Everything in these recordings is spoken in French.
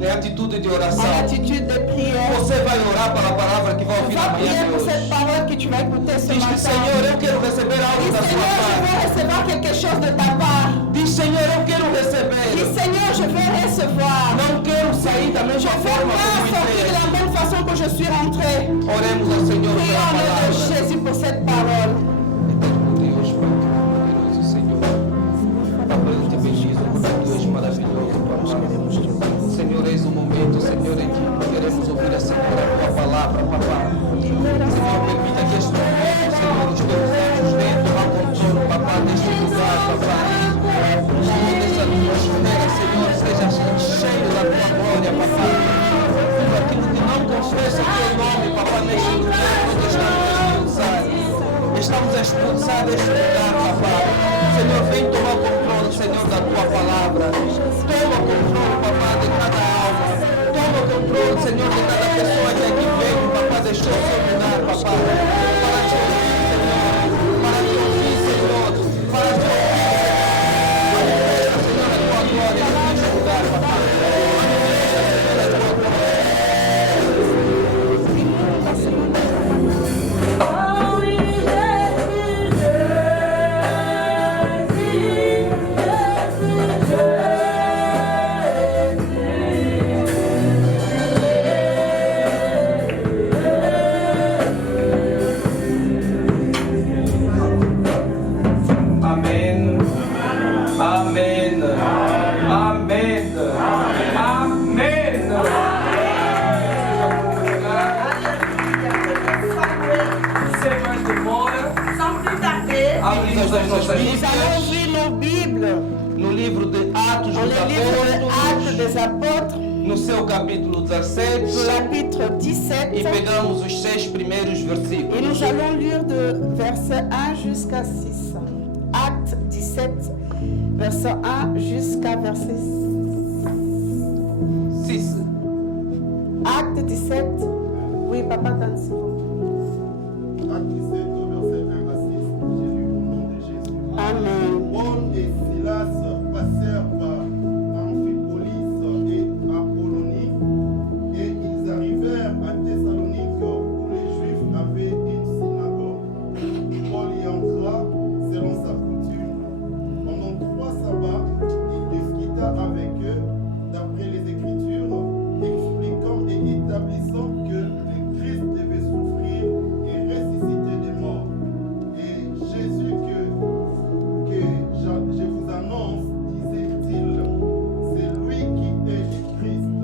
em atitude de oração. en attitude de prière. Você vai orar pela palavra que vai Tu ouvir vas amanhã prier de pour hoje. cette parole que tu vas écouter ce Diz que, matin. Senhor, eu quero receber algo Dis, da sua Seigneur, je parte. veux recevoir quelque chose de ta part. Diz, Senhor, eu quero receber. Dis, Seigneur, je veux recevoir. Não quero sair da Je mesma veux forma pas como sortir de entrei. la même façon que je suis rentré. Oremos ao Senhor Prions pela au nom de palavra. Jésus pour cette parole. Eterno Deus, Pai poderoso, Senhor. Papai, eu te bendizo porque Tu és maravilhoso, Papai. Senhor, eis o momento, Senhor, em que queremos ouvir a Senhor a Tua palavra, Papai. Senhor, permita que este momento, Senhor, os Teus anjos venham tomar controle, Papai, deste lugar, Papai. Senhor, dessa atmosfera, Senhor, seja cheio da Tua glória, Papai. Tudo aquilo que não confessa o Teu nome, Papai, neste lugar, nós estamos a expulsar. Estamos a expulsar deste lugar, Papai. Senhor, vem tomar o controle, Senhor, da Tua palavra. Toma o controle, Papai, de cada alma. Toma o controle, Senhor, de cada pessoa que aqui veio, Papai, deixou o seu lugar, Papai. Para te ouvir, Senhor. Para te ouvir, Senhor. Para te ouvir, Senhor. Manifesta, Senhor, a Tua glória neste lugar, Papai. Manifesta, Senhor, a Tua glória. Amém. Amém. Amém. Amém. Sem mais demora, Sans plus tarder, abrimos as nossas Nous allons Bíblias ouvrir nos Bibles no livro de Atos dans dos le livre des Actes Apóstolos, des Apôtres, no seu capítulo 17, chapitre 17. e pegamos os 6 primeiros Et versículos. nous allons lire de verset 1 jusqu'à 6. Acte 17, verset 1 jusqu'à verset 6. 6. Acte 17. Oui, papa, t'as dit. Acte 17, verset 1 à 6, j'ai lu au nom de Jésus. Amen. Paul et Silas passèrent par Amphipolis et Apollonie, et ils arrivèrent à Thessalonique où les Juifs avaient une synagogue. Paul y entra selon sa coutume. Pendant 3 sabbats, il discuta avec eux d'après les Écritures, expliquant et établissant que le Christ devait souffrir et ressusciter des morts. Et Jésus que je vous annonce, disait-il, c'est lui qui est le Christ.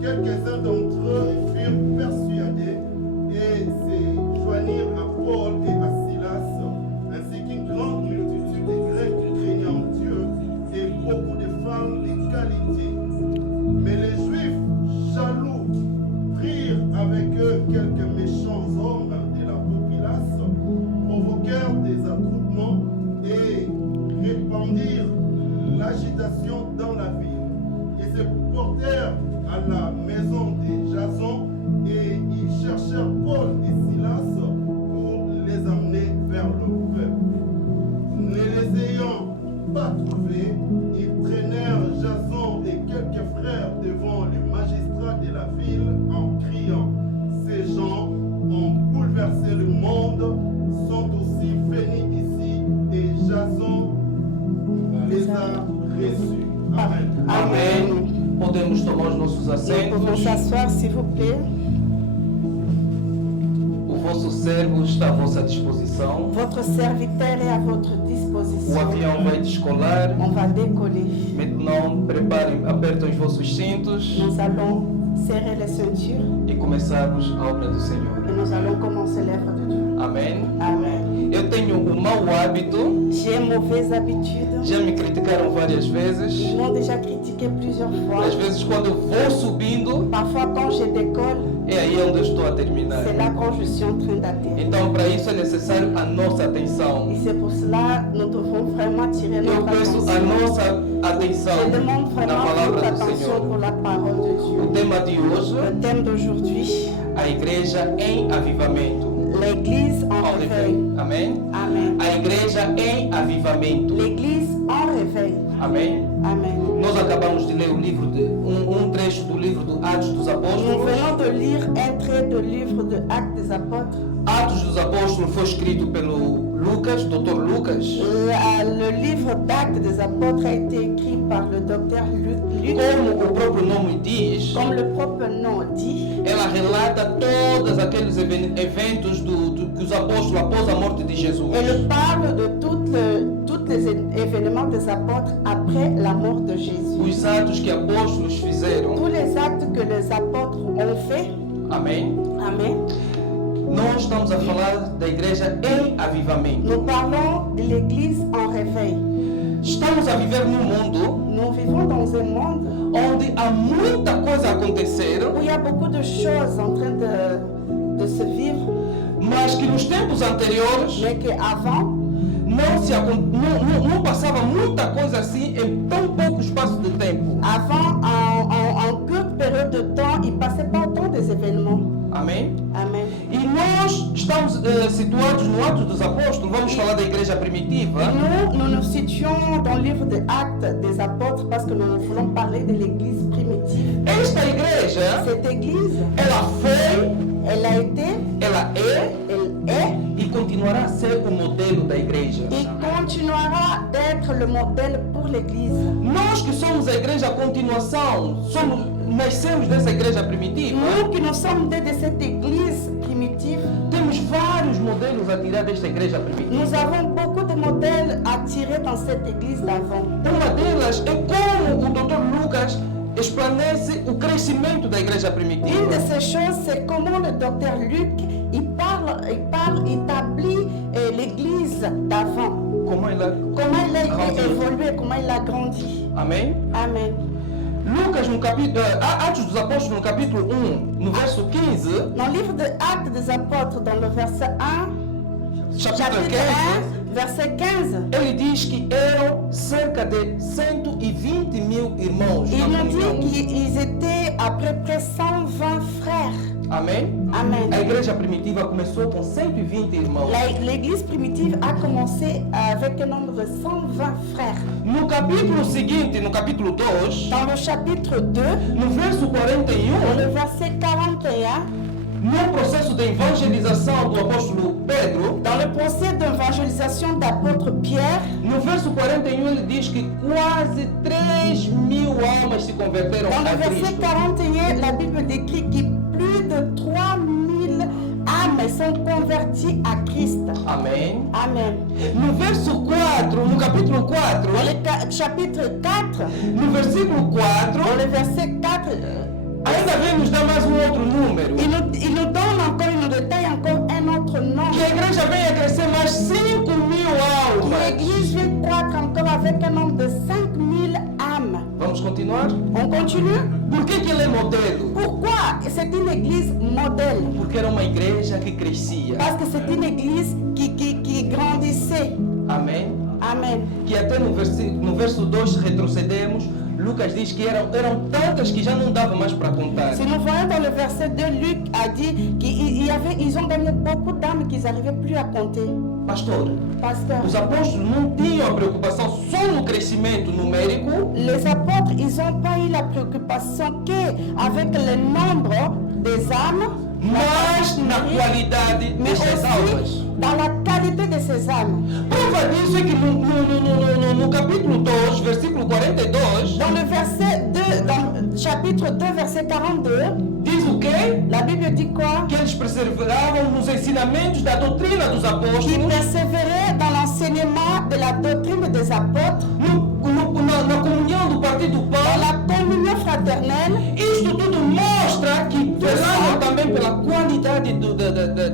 Quelques-uns d'entre eux furent persuadés et se joignirent à Paul et à Silas, ainsi qu'une grande multitude de Grecs craignant Dieu et beaucoup de femmes de qualité. Mais les Juifs jaloux prirent avec eux quelques méchants hommes de la populace, provoquèrent des attroupements et répandirent l'agitation dans la ville. Ils se portèrent à la maison de Jason et ils cherchèrent Paul et Silas pour les amener vers le peuple. Ne les ayant pas trouvés, ils traînèrent Jason et quelques frères devant les magistrats de la ville en criant: ces gens ont bouleversé le monde, sont aussi venus ici et Jason les a reçus. Amen. Amém. Podemos tomar os nossos Nous pouvons assentos. s'asseoir, s'il vous plaît. O vosso servo está à vossa disposição. Votre serviteur est à votre O disposition. avião vai descolar. On va décoller. Maintenant, preparem, apertem os vossos cintos Nous allons serrer les ceintures e começarmos a obra do et Senhor. nous allons commencer l'œuvre de Dieu. Amém. Amen. Eu tenho um mau hábito, J'ai une mauvaise habitude. já me criticaram várias vezes. Ils m'ont déjà critiqué plusieurs fois. Às vezes, quando eu vou subindo, Parfois, quand je décolle, é aí onde eu estou a terminar. c'est là quand je suis en train d'atterrir. Então, para isso é necessário a nossa atenção. Et c'est pour cela que nous devons vraiment tirer Eu notre peço a attention. nossa atenção Je demande na vraiment palavra votre do attention Senhor. pour la parole de O Dieu. tema de hoje, Le thème d'aujourd'hui, a igreja em avivamento. l'église en Ao réveil. réveil. Amém? Amen. A igreja em avivamento. L'église en réveil. Amém? Amen. Nós acabamos de ler o livro de 1, trecho do livro do Atos dos Nous Apóstolos. venons de lire un trait du livre de Actes des Apôtres. Atos dos Apóstolos foi escrito pelo Lucas, Dr. Lucas. Le livre d'Actes des Apôtres a été écrit par le docteur Luc. Como o próprio nome diz, Comme le propre nom dit, ela relata todos aqueles eventos que os apóstolos, após a morte de Jesus, elle parle de tous les événements des apôtres après la mort de Jésus. os atos que apóstolos fizeram. Tous les actes que les apôtres ont fait. Amém? Amen. Nós estamos a falar da igreja em avivamento. Nous parlons de l'Église en réveil. Estamos a viver num mundo Nous vivons dans un monde onde há muita coisa a acontecer, où il y a beaucoup de choses en train de se vivre, mas que nos tempos anteriores mais qu'avant, não passava muita coisa assim em tão pouco espaço de tempo. avant, en courte période de temps, il ne passait pas autant des événements. Amém? Amen. E nós estamos situados no Atos dos Apóstolos, vamos falar da igreja primitiva. Et nous nous situons dans le livre des Actes des Apôtres parce que nous voulons parler de l'Église primitive. Esta igreja, Cette Église, ela foi, elle a été, ela é elle est e continuará a ser o modelo da igreja. et continuera d'être le modèle pour l'Église. Nós que somos a igreja continuação, nascemos dessa igreja primitiva, Nous qui nous sommes nés de cette Église primitive, temos vários modelos a tirar desta igreja primitiva. nous avons beaucoup de modèles à tirer dans cette Église d'avant. Uma delas é como o Dr. Lucas esclarece o crescimento da igreja Une primitiva. de ces choses, c'est comment le docteur Luc il établit l'Église d'avant. Como ela. Comment il a Grandi. évolué, comment il a grandi. Amém? Amen. Lucas, no capítulo, Atos dos Apóstolos, no capítulo 1, no verso 15, Dans le livre de Actes des Apôtres, dans le verset 1, chapitre chapitre 15, 1, verset 15, ele diz que eram cerca de 120 mil irmãos il na nous comunhão. dit qu'ils étaient à peu près 120 frères. Amém? Amen. A igreja primitiva começou com 120 irmãos. L'église primitive a commencé avec un nombre de 120 frères. No capítulo seguinte, no capítulo 2, Dans le chapitre 2, no verso dans 41, le verset 41, no processo de evangelização do apóstolo Pedro, dans le procès d'évangélisation d'apôtre Pierre, no verso 41 ele diz que quase 3.000 almas se converteram dans le a verset Cristo. 41, la Bible décrit que plus de 3000 âmes sont converties à Christ. Amém. Amen. No verso 4, no capítulo 4, Dans le chapitre 4, no versículo 4, dans le verset 4, ainda vem nos dar mais um outro número. il nous donne encore, il nous détaille encore un autre nom. Que a igreja venha crescer mais 5.000 almas. L'Église vient croître encore avec un nombre de 5000 âmes. Vamos continuar? On continue? Por que ele é modelo? Pourquoi c'est une église modèle? Porque era uma igreja que crescia. Parce que c'est une église qui grandissait. Amém? Amen. Que até no verso 2 se retrocedemos, Lucas diz que eram tantas que já não dava mais para contar. Si nous voyons dans le verset 2, Luc a dit qu'ils ont gagné beaucoup d'âmes qu'ils n'arrivaient plus à compter. Pastor, Pasteur, os apóstolos não tinham a preocupação só no crescimento numérico, les apôtres, ils n'ont pas eu la préoccupation qu'avec le nombre des âmes, mas na qualidade mais destas almas. aussi dans la qualité de ces âmes. Prova disso é que no capítulo 2, versículo 42, Dans le verset 2, dans le chapitre 2, verset 42, diz o quê? la Bible dit quoi? Que eles perseveravam nos ensinamentos da doutrina dos Qui apóstolos, persévérait dans l'enseignement de la doctrine des apôtres, na comunhão do partir do dans pão. la communion fraternelle. Isto tudo mostra que velavam também pela qualidade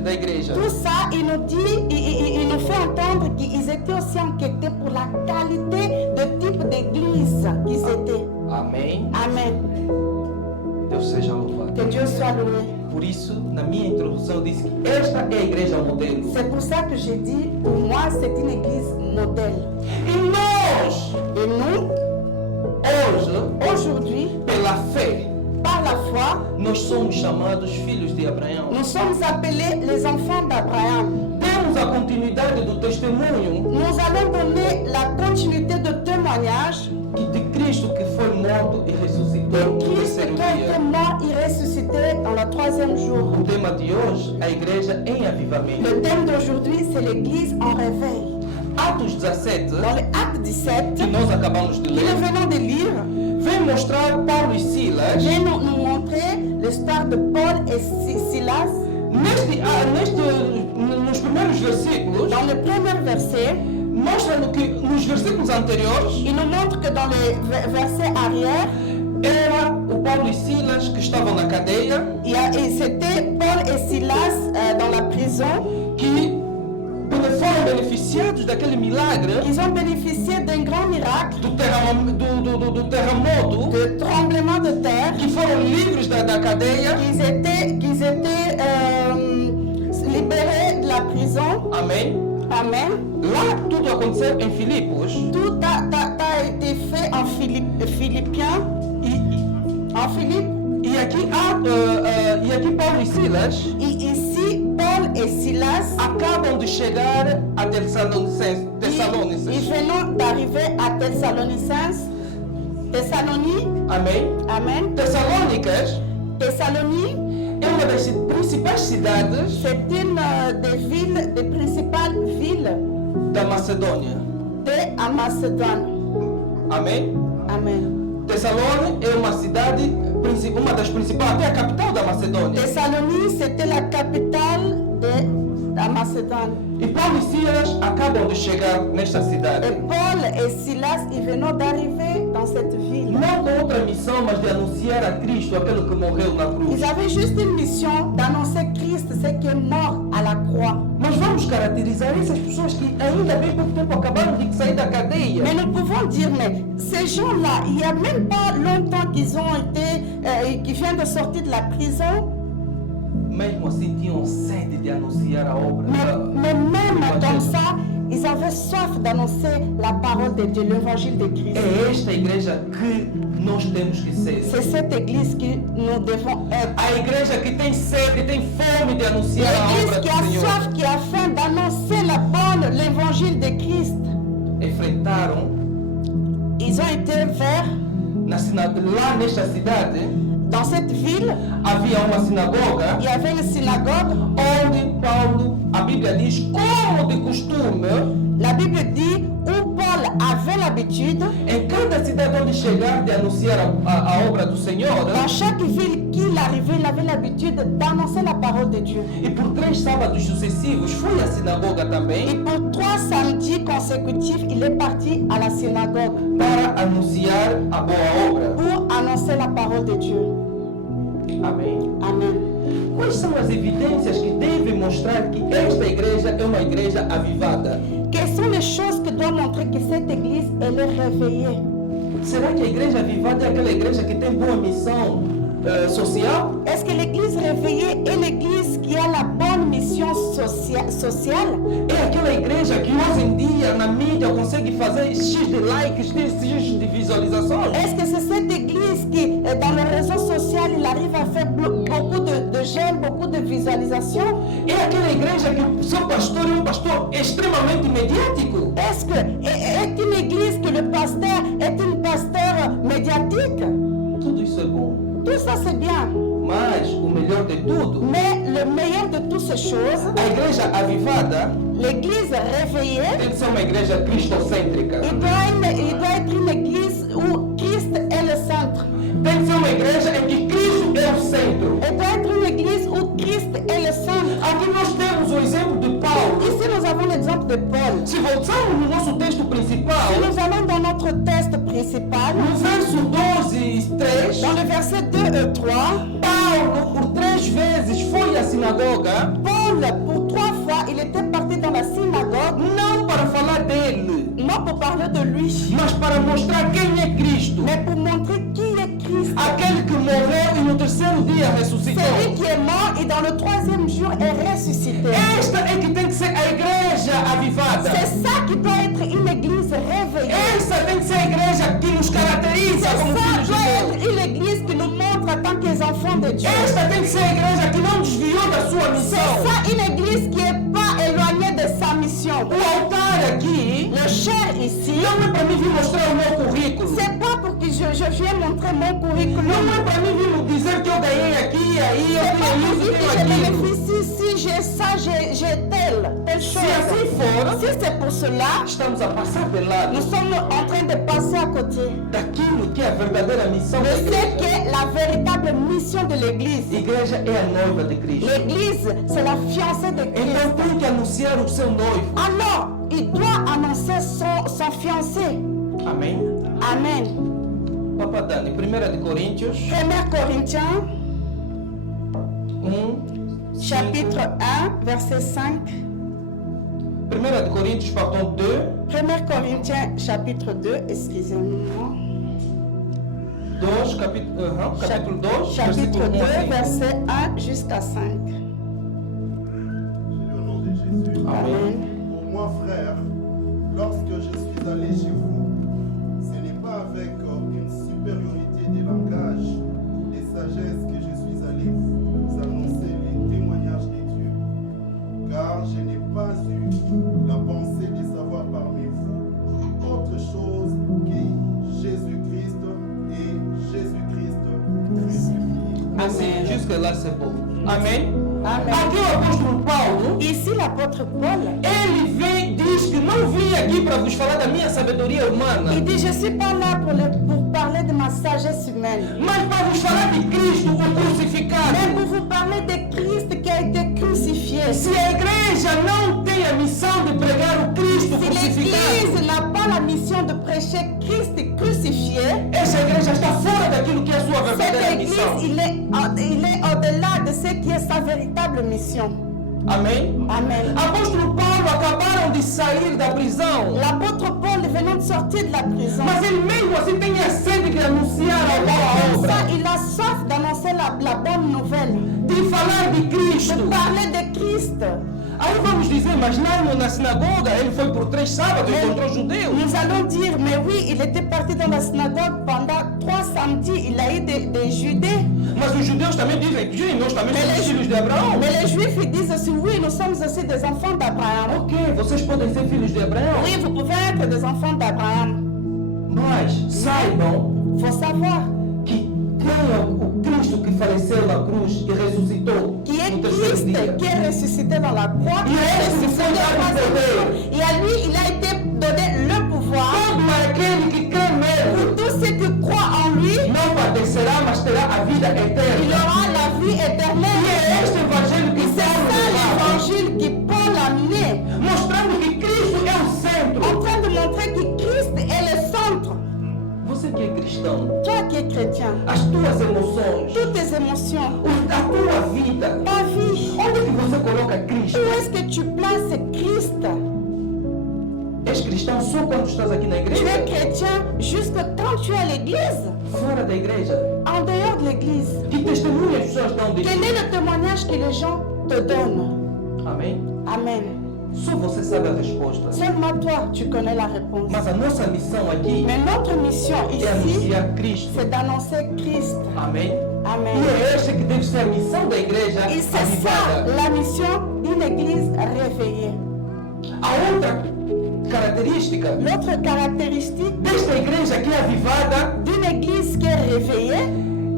da igreja. Tout ça, il nous dit, il nous fait entendre qu'ils étaient aussi enquêtés pour la qualité de type d'église qu'ils étaient. Amém. Amen. Deus seja louvado. Que Dieu soit loué. Por isso, na minha introdução, eu disse que esta é a igreja modelo. C'est pour ça que j'ai dit, pour moi, c'est une église modèle. E nós, Et nous, hoje, aujourd'hui, pela fé, par la foi, nós somos chamados filhos de Abraão. nous sommes appelés les enfants d'Abraham. Temos a continuidade do testemunho Nous allons donner la continuité de témoignage de Cristo que foi morto e ressuscitou de no Christ terceiro qui qui a été dia. mort et ressuscité dans le troisième jour. O tema de hoje, a igreja em avivamento. Le thème d'aujourd'hui, c'est l'église en réveil. Atos 17, Dans le acte 17, que nós acabamos de que ler, nous venons de lire, vem mostrar Paulo e Silas vient nous montrer l'histoire de Paul et Silas. nos primeiros versículos, Dans le premier verset, mostra que nos versículos anteriores il nous montre que dans les versets arrière, era o Paulo e Silas que estavam na cadeia, et c'était Paul et Silas dans la prison. que foram beneficiados daquele milagre Ils ont bénéficié d'un grand miracle, do terremoto, de tremblement de terre. que foram livres da cadeia. Qu'ils étaient libérés de la prison. Amém? Amen. Lá tudo aconteceu em Filipos. Tout a été fait en Philippiens. En Philippe. E aqui Paulo e Silas Et ici, Paul et Silas, acabam de chegar a Tessalonicenses. ils venaient d'arriver à Thessalonicenses. Thessalonique. Amém? Amen. Tessalônicas Thessalonique, é uma das principais cidades c'est une des principales villes da Macedônia. en Macédoine. Amém? Amen. Tessalônica é uma cidade, uma das principais, até a capital da Macedônia. Thessalonique, c'était la capitale de la Macédoine. E Paulo e Silas acabam de chegar nesta cidade. Et Paul et Silas, ils venaient d'arriver dans cette ville. Não com outra missão, mas de anunciar a Cristo, aquele que morreu na cruz. Ils avaient juste une mission d'annoncer Christ, ce qui est mort à la croix. Nós vamos caracterizar essas pessoas que ainda bem pouco tempo acabaram de sair da cadeia. Mais nous pouvons dire, mais ces gens-là, il n'y a même pas longtemps qu'ils ont été, qu'ils viennent de sortir de la prison, Mesmo assim tinham sede de anunciar a obra. mais même comme ça, ils avaient soif d'annoncer la parole de Dieu, l'évangile de Christ. É esta igreja que nós temos que ser. C'est cette église que nous devons être. A igreja que tem sede, tem fome de anunciar a L'église obra qui do a Senhor. soif, qui a faim d'annoncer la bonne, l'évangile de Christ. Enfrentaram Ils ont été vers, lá nesta cidade dans cette ville, havia uma sinagoga il y avait une synagogue. onde Paulo, a Bíblia diz, como de costume, La Bible dit où Paul avait l'habitude, em cada cidade onde chegar de anunciar a obra do Senhor. dans chaque ville qu'il arrivait, il avait l'habitude d'annoncer la parole de Dieu. E por 3 sábados sucessivos foi à sinagoga Et também pour 3 samedis consécutifs, il est parti à la synagogue para anunciar a boa obra. pour annoncer la parole de Dieu. Amém. Amen. Quais são as evidências que devem mostrar que esta igreja é uma igreja avivada? Quelles sont les choses que doit montrer que cette église, elle est réveillée? Será que a igreja avivada é aquela igreja que tem boa missão social? Est-ce que l'église réveillée est l'église qui a la bonne mission sociale? É aquela igreja que hoje em dia na mídia consegue fazer X de likes, X de visualizações? Est-ce que c'est cette église qui, dans les réseaux sociaux, il arrive à faire beaucoup de j'aime, beaucoup de visualisations? É aquela igreja que o seu pastor é um pastor extremamente mediático? Est-ce que est une église que le pasteur est un pasteur médiatique? Tudo isso é bom. Tout ça c'est bien, Mas o melhor de tudo, mais le meilleur de toutes ces choses, a igreja avivada l'église réveillée, tem que ser uma igreja cristocêntrica. il doit être une église où Christ est le centre. Tem que ser uma igreja em que Cristo é o centro. Il doit être une église où Christ est le centre. Aqui nós temos o exemplo de Paulo. Ici nous avons l'exemple de Paul. Se voltarmos no nosso texto principal, Si nous allons dans notre texte principal, no verso 12 e 3, dans le verset 2 et 3, Paulo por 3 vezes foi à sinagoga, Paul, pour 3 fois, il était parti dans la synagogue, não para falar dele, non pour parler de lui, mas para mostrar quem é Cristo. mais pour montrer qui est Christ. Aquele que morreu e no terceiro dia ressuscitou. Celui qui est mort et dans le 3e jour est ressuscité. Esta é que tem que ser a igreja avivada. C'est ça qui doit être une église réveillée. Essa tem que ser a igreja que nos caracteriza C'est como ça filhos de doit Deus. être une église qui nous montre en tant qu'enfants de Dieu. Esta tem que ser a igreja que não desviou da sua C'est missão. ça une église qui n'est pas éloignée de sa mission. O altar aqui Le cher ici, não é para mim vir mostrar o meu currículo. c'est pas pour que je viens montrer mon curriculum. Não é para mim vir aí, eu tenho Pour isso, dire eu que tenho je aquilo. bénéficie, si j'ai ça, j'ai telle Se chose. assim for, Si c'est pour cela, estamos a passar de lado nous sommes en train de passer à côté daquilo que é a verdadeira missão de da ce igreja. qu'est la véritable mission de l'Église. Igreja é a noiva de Cristo. L'Église, c'est la fiancée de Christ. Então tem que anunciar o seu noivo. Alors, il doit annoncer son fiancé. Amém? Amen. Papa Dani, 1 de Coríntios 1 Corinthiens, 1, chapitre 1, verset 5. 1 de Coríntios, pardon, 2, 1 Corinthiens, chapitre 2, excusez-moi. 2, capítulo 2, Chapitre versículo 2, 1 a 5. verset 1 jusqu'à 5. Je lis au nom de Jésus. Amen. Pour moi, frère, lorsque je suis allé chez vous, ce n'est pas avec une supériorité de langage ou de sagesse que je suis allé vous annoncer les témoignages de Dieu, car je n'ai pas eu la pensée de savoir parmi vous autre chose que Jésus-Christ et Jésus-Christ crucifié. Assim, jusque-là c'est bon. Amém? Amen. Aqui o apóstolo Paulo, Ici, l'apôtre Paul, ele vem, diz que não vim aqui para vos falar da minha sabedoria humana, il dit, je ne suis pas là pour parler de ma sagesse humaine, mas para vos falar de Cristo, o crucificado. mais pour vous parler de Christ qui a été crucifié. Se a igreja não tem a missão de pregar o Cristo Si crucificado, l'Église n'a pas la mission de prêcher Christ crucifié, essa igreja está fora daquilo que é a sua verdadeira cette Église, missão. il est au-delà de ce qui est sa véritable mission. Amém? Amen. Apóstolo Paulo acabaram de sair da prisão, L'apôtre Paul venant de sortir de la prison. mas ele mesmo assim tem a sede de anunciar a boa Comme ça, obra, il a soif d'annoncer la bonne nouvelle, de falar de de Cristo. parler de Christ. Aí vamos dizer, mas não, na sinagoga ele foi por 3 sábados e encontrou judeus. Nous allons dire, mais oui, il était parti dans la synagogue pendant 3 samedis, il a eu des Judées. Mas os judeus também dizem, sim, nós também somos filhos de Abraão. Mais les Juifs, ils disent aussi, oui, nous sommes aussi des enfants d'Abraham. Ok, vocês podem ser filhos de Abraão, Oui, vous pouvez être des enfants d'Abraham. mas saibam Il faut savoir que quem é o Cristo que faleceu na cruz e ressuscitou qui est no terceiro Christ dia. qui est ressuscité dans la croix, qui Il est est ressuscité ressuscité dans la dans le croix. Et à lui, il a été donné le pouvoir Todo aquele que crê pour nele tous ceux qui croient en lui. não padecerá, mas terá a vida Il eterna. aura la vie E éternelle. é este evangelho que C'est Paulo ça levava, l'évangile que Paul a mené, mostrando que Cristo é o centro. en train de montrer que Christ est le centre. Você que é cristão, Toi qui es chrétien, as tuas emoções, toutes tes émotions, a tua vida, ta vie, onde que você coloca Cristo? où est-ce que tu places Christ? És cristão só quando estás aqui na Tu igreja? es chrétien jusque quand tu es à l'église, Fora da igreja? en dehors de l'église. Que testemunho as pessoas dão de Quel ti? est le témoignage que les gens te donnent? Amém? Amen. Só você sabe a resposta. Seulement toi, tu connais la réponse. Mas a nossa missão aqui Mais notre mission é ici, anunciar Cristo. c'est d'annoncer Christ. Amém? Amen. E é esta que deve ser a missão da igreja Et c'est ça avivada. la mission d'une église réveillée. A outra característica L'autre caractéristique desta igreja que é avivada d'une église qui est réveillée,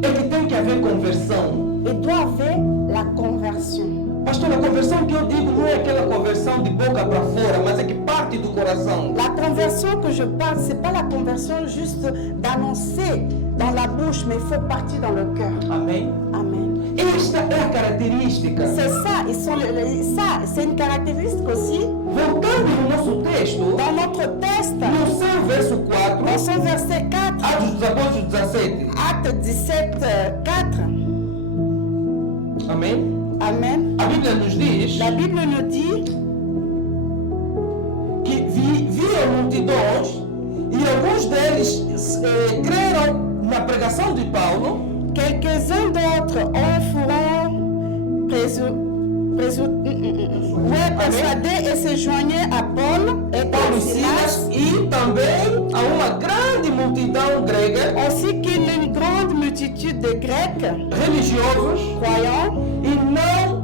é que tem que haver conversão. il doit avoir la conversion. Pastor, a conversão que eu digo não é aquela conversão de boca para fora, mas é que parte do coração. La conversion que je parle, c'est pas la conversion juste d'annoncer dans la bouche, mais il faut partir dans le cœur. Amém? Amen. Esta é a característica. C'est ça, ça, c'est une caractéristique aussi. Voltando no nosso texto, Dans notre texte, no seu verso 4, dans son verset 4, Atos dos Apóstolos 17. Acte 17, 4, Amém? Amen. A Bíblia nos diz La Bible nous dit que viram multidões e alguns deles creram na pregação de Paulo. quelques-uns d'entre eux furent persuadés et se joignaient à Paul et Paulo à e Silas Silas, e também a uma grande multidão grega, ainsi qu'une grande multitude de Grecs religiosos croyants e não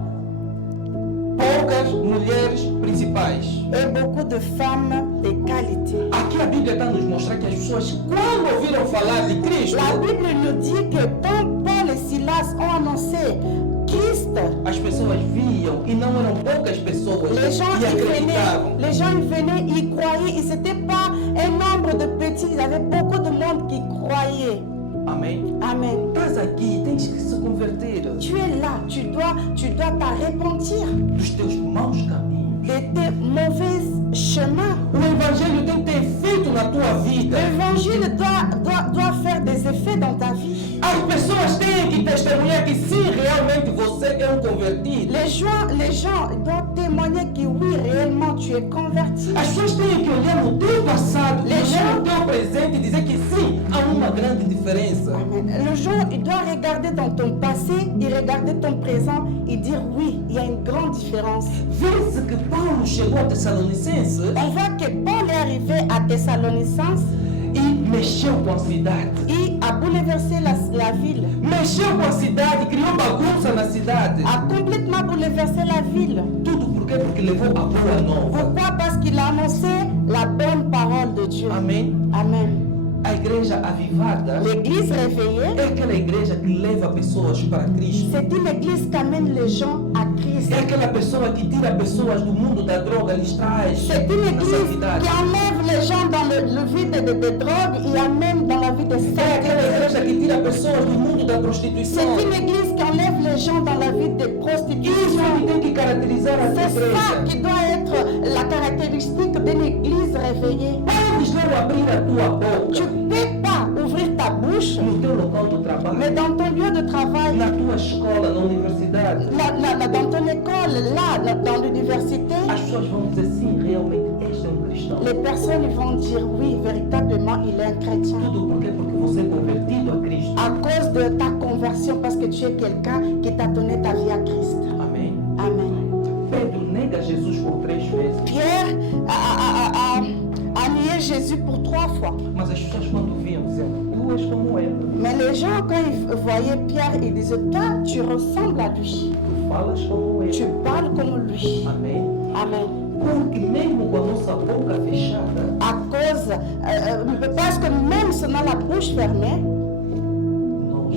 poucas mulheres principais. et beaucoup de femmes de qualité. Aqui a Bíblia está a nos mostrar que as pessoas, quando ouviram falar de Cristo, La Bible nous dit que quand Paul et Silas ont annoncé pessoas Les gens, e acreditavam. ils venaient, ils croyaient. Ils n'étaient pas un nombre de petits. Il y avait beaucoup de monde qui croyait. Amém? Amen. Estás aqui, tens que se converter Tu es là, tu dois t'arrepentir dos teus maus caminhos. de tes mauvais chemins. O Evangelho tem que ter efeito na tua vida. L'évangile doit faire des effets dans ta vie. As pessoas têm que testemunhar que sim, realmente você é um convertido. Les gens doivent témoigner que oui, réellement, tu es converti. As pessoas têm que olhar no teu passado, olhar no teu presente e dizer que sim, há uma grande diferença. Amen. Le jour, il doit regarder dans ton passé et regarder ton présent et dire oui, il y a une grande différence. Vê-se que Paulo chegou a Tessalonicense On voit que Paul est arrivé à Thessalonicense e mexeu com a cidade. et a bouleversé la ville, Mexeu com a cidade, criou bagunça na cidade. a complètement bouleversé la ville. Tudo por quê? Porque levou a boa nova. Pourquoi? Parce qu'il a annoncé la bonne parole de Dieu. Amém? Amen. A igreja avivada L'église réveillée, é aquela igreja que leva pessoas para Cristo. c'est une église qui amène les gens à Christ. É aquela pessoa que tira pessoas do mundo da droga, lhes traz C'est une na église santidade. qui enlève les gens dans le vide de drogue et amène dans la vie de É aquela sainteté. igreja que tira pessoas do mundo da C'est prostituição. une église qui enlève les gens dans la vie de Isso prostitution. que tem que caracterizar a tua C'est ça igreja. qui doit être la caractéristique d'une église réveillée. Podes não abrir a tua Tu boca ne peux pas ouvrir ta bouche, no teu local do trabalho, mais dans ton lieu de travail, na tua escola, na universidade. dans ton école, là, dans l'université, As pessoas vão dizer sim, realmente este é um cristão. les personnes vont dire oui, véritablement, il est un chrétien. Tudo por quê? Porque você é convertido a Cristo. À cause de ta conversion, parce que tu es quelqu'un qui t'a donné ta vie à Christ. Amém? Amen. Pedro nega Jesus por 3 vezes. Pierre a nié Jésus pour 3 fois. Mas as pessoas quando viam diziam, tu és como ele. Mais les gens, quand ils voyaient Pierre, ils disaient, toi, tu ressembles à lui. Tu falas como Tu ele. parles comme lui. Amém? Amen. Porque mesmo com a nossa boca fechada, À cause, parce que même selon la bouche fermée, nós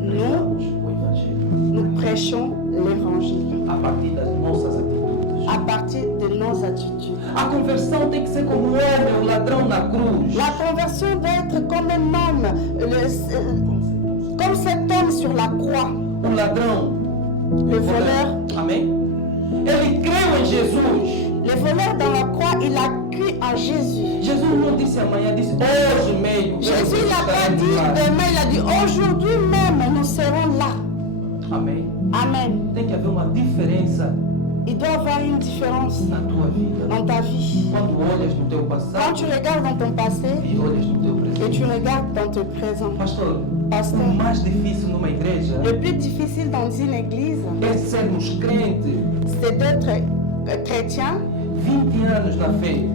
pregamos o Evangelho nous prêchons l'évangile a partir das nossas atitudes. à partir de nos attitudes. A conversão tem que ser como o homem, o ladrão na cruz. La conversion doit être comme un homme, comme cet homme sur la croix, O ladrão, le voleur. amém? Ele creu em Jesus. Le voleur dans la croix, il a cru en Jésus. Jesus não disse amanhã, disse hoje mesmo. Jésus n'a pas dit demain, il a dit aujourd'hui même, nous serons là. Amém? Amen. Tem que haver uma diferença Il doit y avoir une différence na tua vida. dans ta vie. Quando olhas no teu Quand passado tu regardes dans ton passé e olhas no teu et presente. tu regardes dans ton présent. Pastor, Pastor, o mais difícil numa igreja le plus difficile dans une église, é sermos crentes c'est d'être chrétien, 20 anos na fé,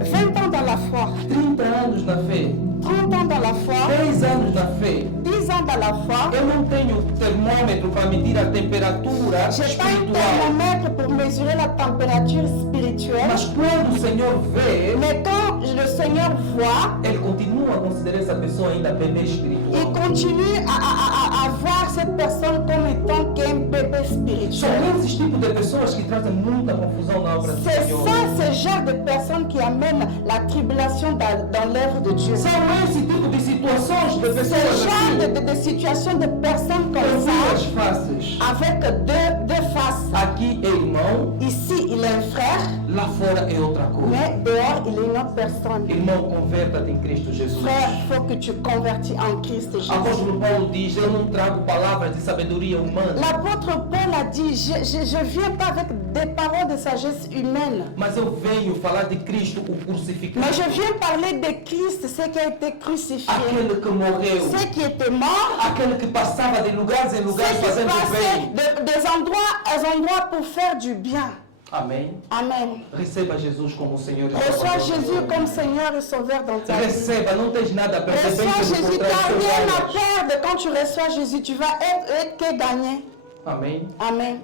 20 ans dans la foi, 30 anos na fé, 30 ans dans la foi, 10 anos na fé. 10 ans dans la foi. Eu não tenho termômetro para medir a temperatura Je n'ai pas un espiritual. thermomètre pour mesurer la température spirituelle. Mas quando o Senhor vê, Mais quand le Seigneur voit, Ele continua a considerar essa pessoa ainda bebê il espiritual. continue à voir cette personne comme étant qu'un bébé São spirituel. esses tipos de pessoas que trazem muita confusão na obra do C'est Senhor. ça, ce genre de personnes qui amènent la tribulation dans l'œuvre de Dieu. São esse tipo de situações de Ce pessoas genre assim, de situation de personnes com comme duas ça, faces. avec deux faces. Aqui é irmão, Ici, il est un frère, lá fora é outra coisa. mais dehors, il est une autre personne. Irmão, converta-te em Cristo Jesus. Frère, il faut que tu convertis en Christ Jésus. Apóstolo Paulo diz, eu não trago palavras de sabedoria humana, L'apôtre Paul a dit, je viens pas avec des paroles de sagesse humaine, mas eu venho falar de Cristo, o crucificado. mais je viens parler de Christ, ce qui a été crucifié, Aquele que morreu, ce qui était mort, aquele que passava de lugares em ce lugares qui fazendo passait bem. des endroits à endroits pour faire du bien. Amém? Amen. Receba Jesus como Senhor e Reçois Salvador. Jésus comme Seigneur et Sauveur dans ta vie. Receba, não tens nada a perder. Reçois Bem pelo Jésus, tu contrário, n'as tu rien à ganhas. perdre quand tu reçois Jésus. Tu vas être que gagné. Amém? Amen.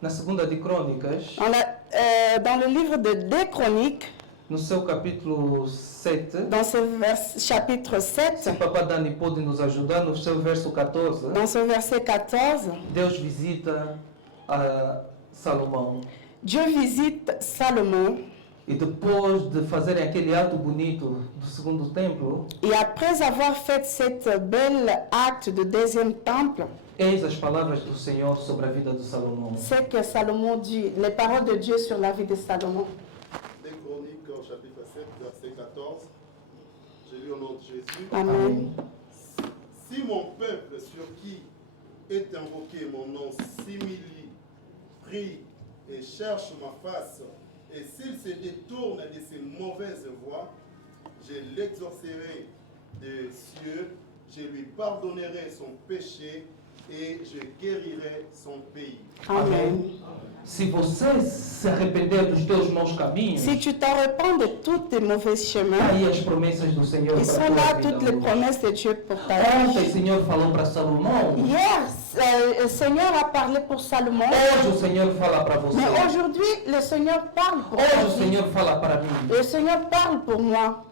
Na segunda de Crônicas, Dans le livre de 2 Chroniques, no seu capítulo 7, dans ce chapitre se 7, Papa Dani pode nos ajudar, no seu verso 14, dans ce verset 14, Deus visita a Salomão. Dieu visite Salomon E depois de fazerem aquele ato bonito do segundo templo, et après avoir fait cette belle acte de deuxième temple, eis as palavras do Senhor sobre a vida de Salomão. c'est que Salomon dit, les paroles de Dieu sur la vie de Salomon. Des Chroniques au chapitre 7, verset 14. Je lis au nom de Jésus. Amen. Si mon peuple sur qui est invoqué mon nom s'humilie, prie et cherche ma face, et s'il se détourne de ses mauvaises voies, je l'exorcerai des cieux, je lui pardonnerai son péché et je guérirai son pays. Amen. Se você se arrepender dos teus maus caminhos, Si tu t'en repens de tous tes mauvais chemins, aí as promessas do Senhor ils para sont a là tua toutes les vida. promesses de Dieu pour ta Ontem o vie. Senhor falou para Salomão, Hier, le Seigneur a parlé pour Salomon, hoje o Senhor fala para você. mais aujourd'hui, le Seigneur parle pour Hoje o toi. Senhor fala para mim. Le Seigneur parle pour moi.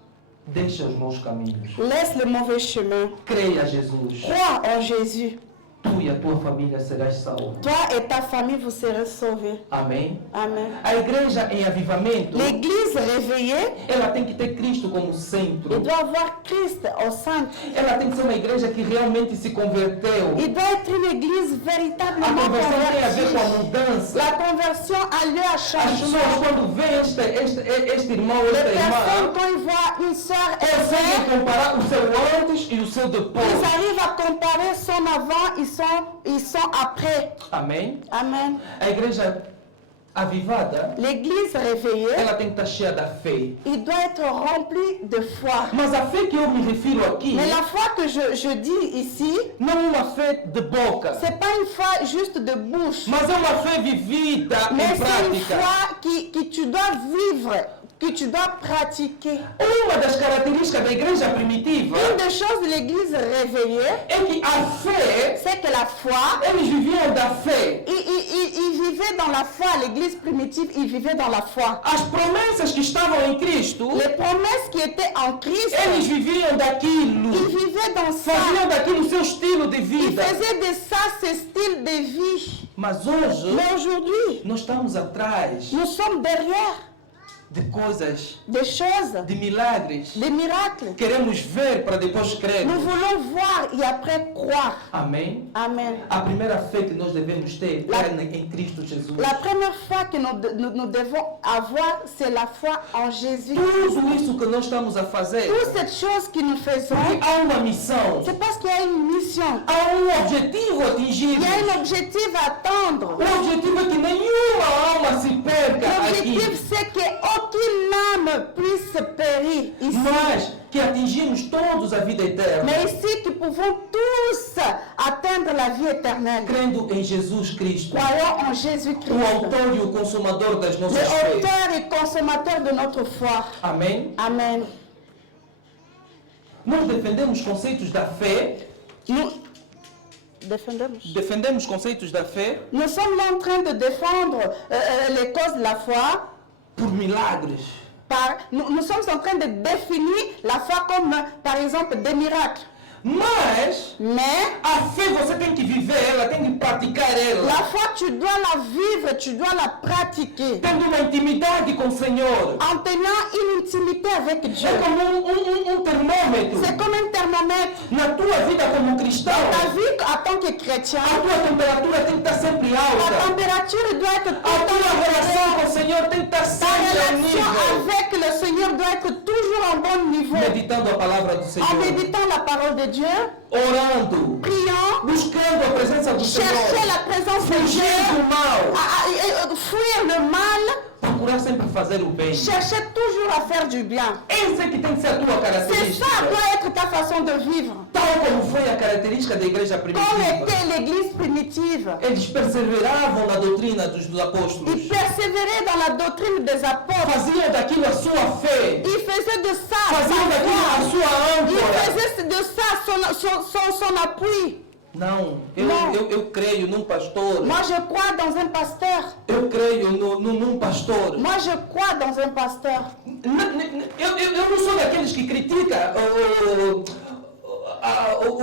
Deixa os maus caminhos. Laisse le mauvais chemin. Creia a Jesus. Crois en Jésus. Tu e a tua família serás salvos. Toi et ta famille, vous serez sauvés. Amém? Amen. A igreja em avivamento, L'église réveillée, ela tem que ter Cristo como il centro. doit avoir Christ au centre. Ela tem que ser uma igreja que realmente se converteu. Il doit être une église A véritablement conversão tem a ver com a convertie. mudança. La conversion a lieu à As pessoas, changement. quando veem este irmão ou Les esta personnes, irmã, quand ils voient une sœur conseguem élevée, comparar o seu antes e o seu ils depois. arrivent à comparer son avant, ils sont après. Amém? Amen. A igreja avivada, L'église réveillée, ela tem que estar cheia da fé. il doit être rempli de foi. Mas a fé que eu me refiro aqui, Mais la foi que je dis ici, não é uma fé de boca, c'est pas une foi juste de bouche, mas é uma fé vivida mais em c'est une prática. foi que tu dois vivre, que tu dois pratiquer. Uma das características da igreja primitiva Une des choses de l'église réveillée, é que a fé, c'est que la foi, eles viviam da fé. ils vivaient dans la foi, l'église primitive, ils vivaient dans la foi. As promessas que estavam em Cristo, Les promesses qui étaient en Christ, eles viviam daquilo. ils vivaient dans ça. Faziam daquilo o seu estilo de Ils vida. faisaient de ça ce style de vie. Mas hoje, Mais aujourd'hui, nós estamos atrás nous sommes derrière de coisas, des choses, de milagres. des miracles. Queremos ver para depois crer. Nous voulons voir et après croire. Amém? Amen. A primeira fé que nós devemos ter é em Cristo Jesus. La première foi que nous devons avoir, c'est la foi en Jésus. Tudo isso que nós estamos a fazer, Toutes ces choses que nous faisons, porque há uma missão, c'est parce qu'il y a une mission. há objetivo atingido. Il y a un objectif à atteindre. O objetivo é que nenhuma alma se perca aqui, L'objectif, c'est qu'aucune âme puisse périr ici. mas que atingimos todos a vida eterna, Mais ici, que pouvons tous atteindre la vie éternelle. crendo em Jesus Cristo, Croyons en o Jésus-Christ, autor e o consumador das le nossas fés. auteur et consommateur de notre foi. Amém? Amen. Nós defendemos conceitos da fé, Nous defendemos conceitos da fé Nous sommes là en train de défendre les causes de la foi. por milagres. Nous sommes en train de définir la foi comme, par exemple, des miracles. Mas Mais a fé você tem que viver ela, tem que praticar ela. la foi, tu dois la vivre, tu dois la pratiquer. Tendo uma intimidade com o Senhor. En tenant une intimité avec Dieu. É como um termômetro. C'est comme un thermomètre. Na tua vida como cristão, Ta vie en tant que chrétien, a tua temperatura tem que estar sempre ta alta. température doit être tout A le tua temps relação élevée. com o Senhor tem que estar Ta sempre a relation nível. avec le Seigneur doit être toujours en bon niveau. Meditando a palavra do En Senhor. méditant la parole de Dieu, Orando. priant, Buscando a presença do chercher Senhor. la présence de Fugir Dieu, do mal. fuir le mal, Procurar sempre fazer o bem. chercher toujours à faire du bien. Essa é que tem que ser a tua C'est característica. ça doit être ta façon de vivre. Tal como foi a característica da igreja Comme primitiva. était l'église primitive. Eles perseveravam na doutrina dos apóstolos. Ils persévéraient dans la doctrine des apôtres. Faziam daquilo a sua fé. Ils faisaient de ça sa Faziam daquilo a foi. sua Ils âncora. faisaient de ça son appui. Não, Não. eu creio num pastor. Moi, je crois dans un pasteur. Eu creio num pastor. Moi, je crois dans un pasteur. Eu não sou daqueles que critica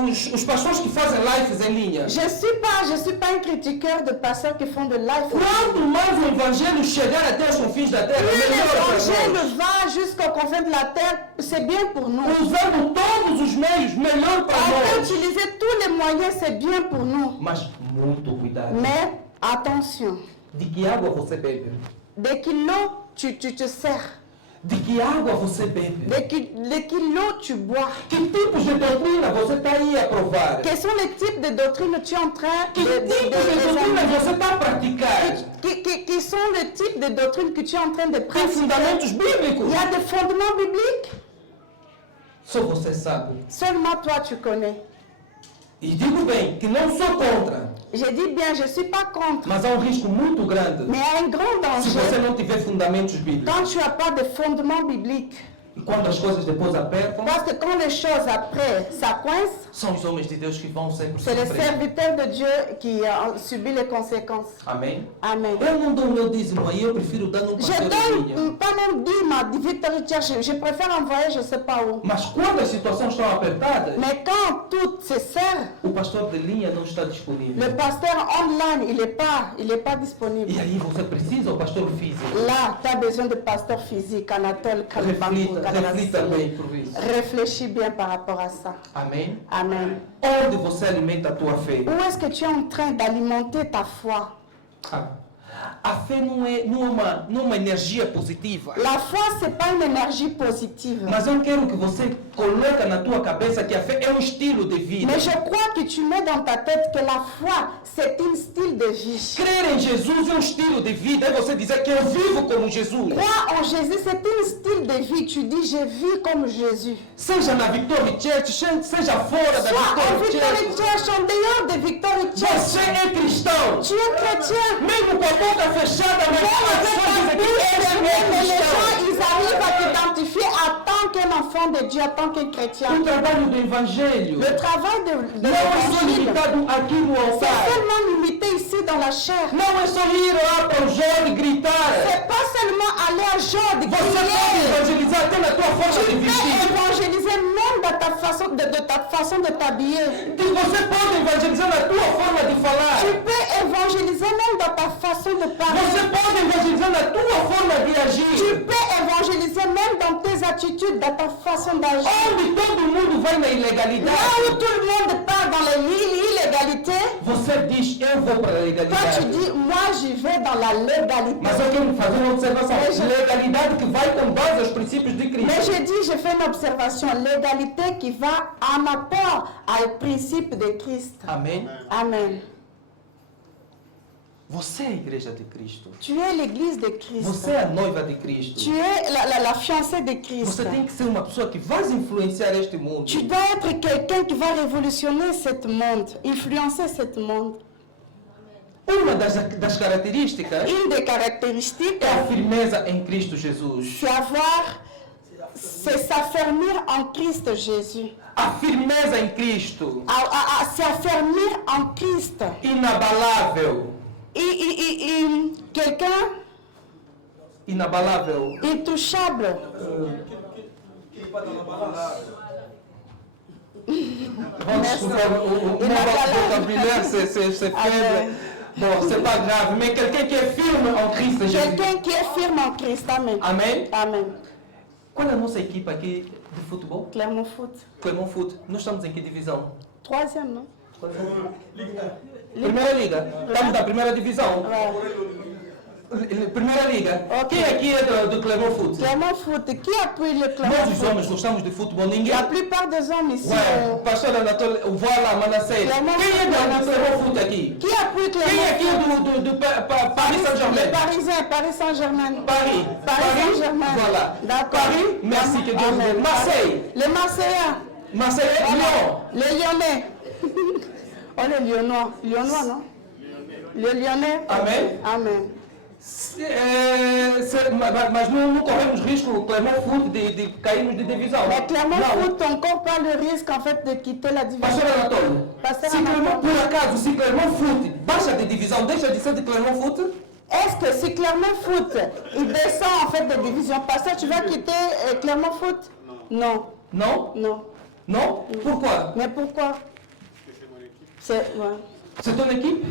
os pastores que fazem lives em linha. Je suis pas un critiqueur de pasteurs qui font de live. Quanto mais o evangelho chegar até os confins da terra, Plus melhor para l'évangile nós. va jusqu'aux confins de la terre, c'est bien pour nous. Usando todos os meios, melhor para On peut nós. utiliser tous les moyens, c'est bien pour nous. Mas muito cuidado. Mais attention, De que água você bebe? de quelle eau tu te sers, De que água você bebe? de quelle eau tu bois. Que tipos de doutrina você está aí a provar? Quels sont les types de doctrines que tu es en train Que tipos de doutrina você está a praticar? qui sont les types de doctrines que tu es en train de Tem pratiquer? fundamentos bíblicos? Il y a des fondements bibliques. Só você sabe. Seulement toi tu connais. E digo bem que não sou contra, Je dis bien, je ne suis pas contre. mas há muito grande Mais il y a un grand se você danger não tiver fundamentos bíblicos. quand tu n'as pas de fondements bibliques. E quando as coisas depois apertam, Parce que quand les choses après, ça coince, são os homens de Deus que vão sempre c'est les sofrer. serviteurs de Dieu qui subissent les conséquences. Amém? Amen. Eu não dou o meu dízimo aí, eu prefiro dar num Je pastor em linha. donne pas non dit ma victoire, je préfère envoyer je ne sais pas où. Mas quando as situações estão apertadas, Mais quand tout se serre, o pastor de linha não está disponível. le pasteur online, il n'est pas disponible. E aí você precisa o pastor físico. Là, tu as besoin de pasteur physique, Anatole Kalibangou. Reflita bem por isso. Réfléchis bien par rapport à ça. Amém? Amen. Onde você alimenta a tua fé? Où est-ce que tu es en train d'alimenter ta foi? A fé não é uma energia positiva. La foi, ce n'est pas une énergie positive. Mas eu quero que você coloque na tua cabeça que a fé é um estilo de vida. Mais je crois que tu mets dans ta tête que la foi, c'est un style de vie. Crer em Jesus é um estilo de vida. É você dizer que eu vivo como Jesus. Croire en Jésus, c'est un style de vie. Tu dis, je vis comme Jésus. Seja na Victory Church, seja fora da Soit en Victory Victory Church. Church, en dehors de Victory Church. Você é cristão. Tu es chrétien. Mesmo com a boca fechada, mas Même as avec pessoas ta dizem que bouche esse fermée, é mais les cristão. gens, ils arrivent à t'identifier en tant qu'un enfant de Dieu, en tant qu'un chrétien. O trabalho do Evangelho Le travail de não é só l'évangile, limitado aqui no c'est altar. seulement limité ici dans la chair. Não é só ir lá para o jogo e gritar. C'est pas seulement aller à jour de Você pode crier. evangelizar até na tua forma de Tu peux vestir. évangéliser même dans ta façon de t'habiller. Você pode evangelizar na tua forma de falar. Tu peux évangéliser même dans ta façon de parler. Você pode evangelizar na tua forma de Tu agir. peux évangéliser même dans tes attitudes, dans ta façon d'agir. Onde todo mundo vai na Là ilegalidade, où tout le monde part dans l'illégalité, você diz, eu vou para a toi tu legalidade. dis, moi j'y vais dans la légalité. Mas eu quero fazer uma observação. Legalidade que vai com base aos princípios de Mais Cristo. je dis, je fais une observation, l'égalité qui va en rapport au principe de Christ. Amém? Amen. Você é a igreja de Cristo. Tu es l'église de Christ. Você é a noiva de Cristo. Tu es la fiancée de Christ. Você tem que ser uma pessoa que vai influenciar este mundo. Tu dois être quelqu'un qui va révolutionner ce monde, influencer ce monde. Uma das características Une des caractéristiques, é a firmeza em Cristo Jesus. c'est s'affermir en Christ Jésus. A firmeza em Cristo. À s'affermir en Christ. Inabalável. Quelqu'un Inabalável. intouchable. Vamos desculpar o vocabulário, c'est faible. Bon, c'est pas grave, mais quelqu'un qui est firme en Cristo Jesus. Quelqu'un qui est firme en Christ. Amen. Amém? Amen. Qual é a nossa equipa aqui de futebol? Clermont Foot. Clermont Foot. Nós estamos em que divisão? 3e, non? Primeira Liga. Estamos da primeira divisão. Ouais. Primeira Liga. Quem aqui é do Clermont Foot? Clermont Foot. Qui appuie le Clermont Nós os Foot? homens gostamos de futebol. Ninguém. La plupart des hommes ici. Ué, pastor Anatole, voilà, Manasseh. Clermont Quem é do Clermont Foot aqui? Qui appuie Quem é Clermont aqui Foot? do Paris Les Saint-Germain? Parisiens, Paris Saint-Germain. Paris. Saint-Germain. Voilà. D'accord. Paris, merci, que Dieu vous Amen. bénisse. Marseille. Les Marseillais. Marseille, Lyon. Les Lyonnais. Oh, les Lyonnois. Lyonnois, non? Les Lyonnais. Amen. Amen. Mas não corremos risco, Clermont Foot, de cairmos de divisão. Mais Clermont Não. Foot, encore pas le risque en fait de quitter la division. Pastor Anatole, Pastor se Clermont, Anatole. por acaso, se Clermont Foot baixa de divisão, deixa de ser de Clermont Foot? Est-ce que si Clermont Foot, il descend en fait de division, pasteur, tu vas quitter Clermont Foot? Non. Não? Non. Non? Pourquoi? Mais pourquoi? C'est ouais. C'est ton équipe?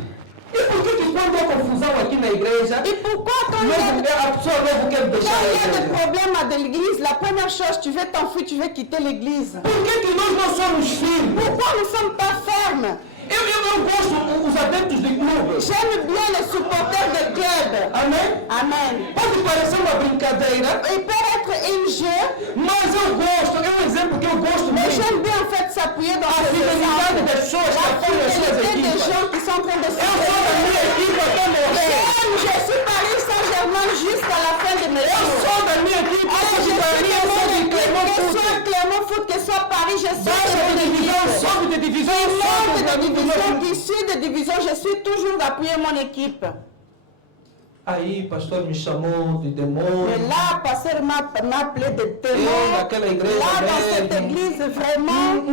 E por que quando há confusão aqui na igreja, Et pourquoi quand il y a pessoa logo quer deixar a a des igreja? problèmes à l'église, la première chose, tu veux t'enfuir, tu veux quitter l'église. Por que nós não somos firmes? Pourquoi nous ne sommes pas fermes? Eu gosto os adeptos de clube. J'aime bien les supporters de club. Amém? Amen. Pode parecer uma brincadeira, Il peut être un jeu, mas eu gosto. É um exemplo que eu gosto mais muito. j'aime bien en fait s'appuyer dans A ces fidelidade exemples. das pessoas que La apoiam as suas fidélité des equipas. gens qui sont en train de se Eu sou da minha equipe até morrer. Je suis Paris Saint-Germain jusqu'à la fin de mes Eu jours. sou da minha equipe, eu sou de Bahia, eu sou de Clermont Que Foot. soit Clermont Foot, que soit Paris, je suis Baixa de de divisão, l'équipe. sobe de divisão, Qui sobe monte da de division, divisão. qui suit de division, je suis toujours d'appuyer mon équipe. Aí, pastor me chamou de demônio. Mais là, pasteur m'a appelé de Eu témoin. naquela igreja Là, dans cette mesmo. église, vraiment,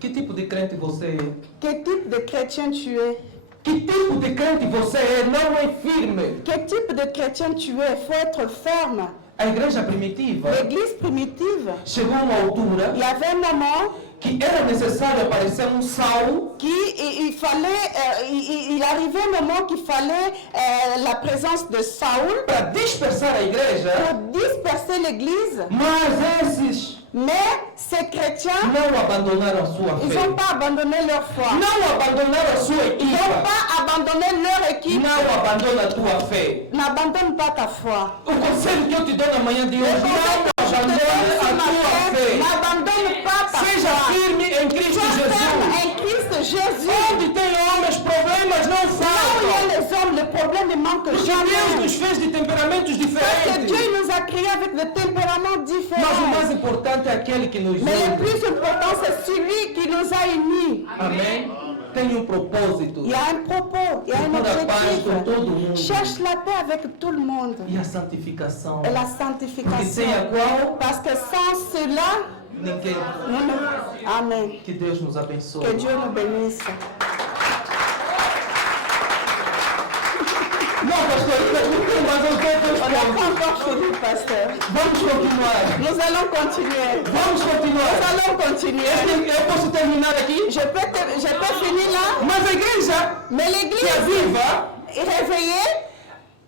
Que tipo de crente você é? quel type de chrétien tu es? Que tipo de crente você é? Não é firme. Quel type de chrétien tu es? Il faut être ferme. A igreja primitiva L'église primitive, chegou a uma altura il y avait un moment que era necessário aparecer Saul il fallait, il arrivait un moment qu'il fallait la présence de Saül para dispersar a igreja, pour disperser l'église, mas esses mais ces chrétiens, não abandonaram a sua ils fé. n'ont pas abandonné leur foi. Não abandonaram a sua Ils n'ont equipa. pas abandonné leur équipe. Não abandona a tua fé. N'abandonne pas ta foi. O conselho que eu te dou na manhã de Le hoje, conseil que não je te donne abandone ce a tua matin, fé. n'abandonne pas ta Seja foi. firme em Cristo Sois ferme Jesus. en Christ Jésus. Onde tem homens, problemas não Là où il y faltam. a les hommes, le problème ne manque Porque Deus jamais. nos fez de temperamentos Parce que diferentes. Dieu nous a créés avec des tempéraments Mas o différents. mais importante é aquele que nos Mais le une. plus important, c'est celui qui nous a unis. Amém? Tem um propósito. Il y a un propos, il y a un Procura a paz com todo objectif. mundo. Cherche la paix avec tout le monde. E a santificação. Et la Porque sanctification. sem a qual Parce que sans cela, ninguém. Amen. Que Deus nos abençoe. Que Dieu nous bénisse. Não, pastor, mas eu On n'a estou pas encore fini, pasteur. Vamos continuar. Nous allons continuer. Vamos Nous continuar. allons continuer. Eu posso terminar aqui? Je peux finir là. Mas a igreja Mais que é l'église viva, est réveillée.